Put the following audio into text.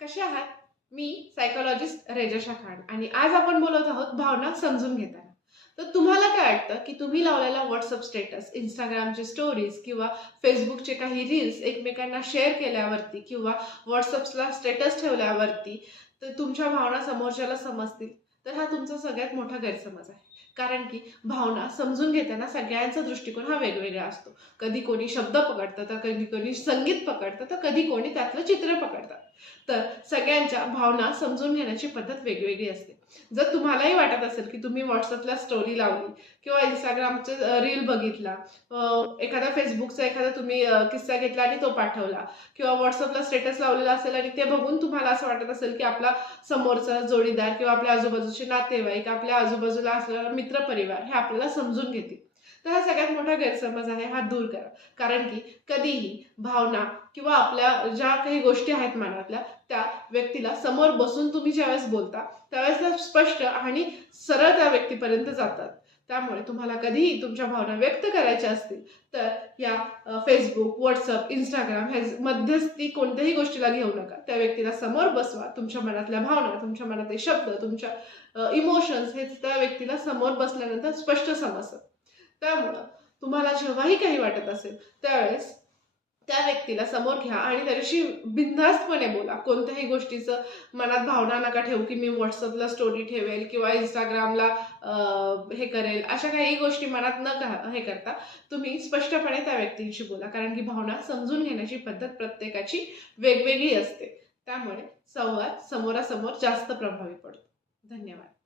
कसे आहात? मी सायकॉलॉजिस्ट रेजशा खान आणि आज आपण बोलत आहोत भावना समजून घेताना. तर तुम्हाला काय वाटतं, की तुम्ही लावलेला WhatsApp स्टेटस, Instagramचे स्टोरीज किंवा Facebookचे काही रील्स एकमेकांना शेअर केल्यावरती किंवा WhatsAppला स्टेटस ठेवल्यावरती तर तुमच्या भावना समोरच्याला समजतील, तर हा तुमचा सगळ्यात मोठा गैरसमज आहे. कारण की भावना समजून घेताना सगळ्यांचा दृष्टिकोन हा वेगवेगळा असतो. कधी कोणी शब्द पकडतं, तर कधी कोणी संगीत पकडतं, तर कधी कोणी त्यातलं चित्र पकडतं. तर सगळ्यांच्या भावना समजून घेण्याची पद्धत वेगवेगळी असते. जर तुम्हालाही वाटत असेल, की तुम्ही WhatsAppला स्टोरी लावली किंवा Instagramचे रील बघितला, एखादा Facebookचा एखादा तुम्ही किस्सा घेतला आणि तो पाठवला किंवा WhatsAppला स्टेटस लावलेला असेल आणि ते बघून तुम्हाला असं वाटत असेल, की आपला समोरचा जोडीदार किंवा आपल्या आजूबाजूचे नातेवाईक, आपल्या आजूबाजूला असलेला मित्रपरिवार हे आपल्याला समजून घेतील. तर हा सगळ्यात मोठा गैरसमज आहे, हा दूर करा. कारण की कधीही भावना किंवा आपल्या ज्या काही गोष्टी आहेत मनातल्या, त्या व्यक्तीला समोर बसून तुम्ही ज्यावेळेस बोलता, त्यावेळेस त्या स्पष्ट आणि सरळ त्या व्यक्तीपर्यंत जातात. त्यामुळे तुम्हाला कधीही तुमच्या भावना व्यक्त करायच्या असतील, तर या Facebook, WhatsApp, Instagram ह्या मध्यस्थी कोणत्याही गोष्टीला घेऊ नका. त्या व्यक्तीला समोर बसवा. तुमच्या मनातल्या भावना, तुमच्या मनातले शब्द, तुमच्या इमोशन्स हे त्या व्यक्तीला समोर बसल्यानंतर स्पष्ट समजतं. त्यामुळं तुम्हाला जेव्हाही काही वाटत असेल, त्यावेळेस त्या व्यक्तीला समोर घ्या आणि त्याच्याशी बिनधास्तपणे बोला. कोणत्याही गोष्टीचं मनात भावना नका ठेवू, की मी WhatsAppला स्टोरी ठेवेल किंवा Instagramला हे करेल. अशा काही गोष्टी मनात न हे करता तुम्ही स्पष्टपणे त्या व्यक्तीशी बोला. कारण की भावना समजून घेण्याची पद्धत प्रत्येकाची वेगवेगळी असते. त्यामुळे संवाद समोरासमोर जास्त प्रभावी पडतो. धन्यवाद.